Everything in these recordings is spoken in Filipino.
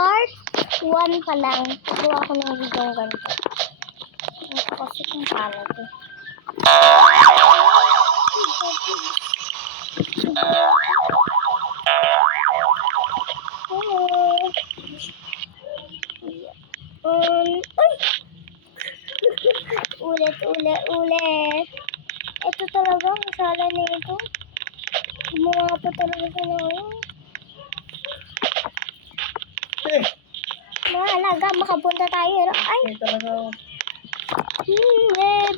part 1 pa lang. Gawa ko ng video ganito. Ito kasi kung paano to. Ay! ulit. Ito talaga, masala na ito. Gumawa pa talaga sa ngayon. Mahalaga, makapunta tayo. Ay! Talaga.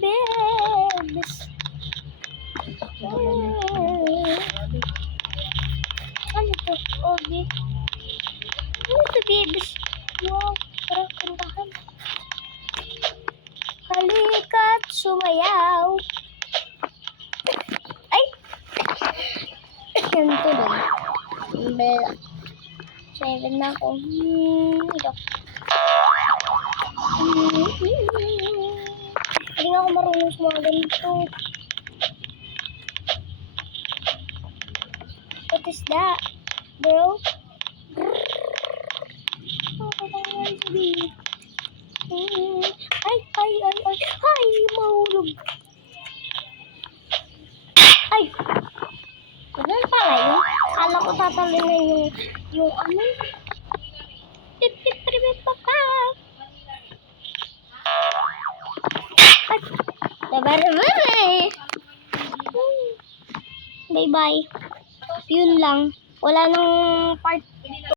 Bebes. Ano to? Obi. Ano to, bebes? Wow, tara, puntahan. Halika't sumayaw. Ay! Yan tuloy. Bela. 7 na ako. Hindi nga ako marunong sa mga ganito. What is that, bro? Ay, mahulog. Ay! Ganun pala yun. Kala ko tatalon na yung ano. Pip-pip-pip-pip-papa. Bye-bye. Yun lang. Wala nang part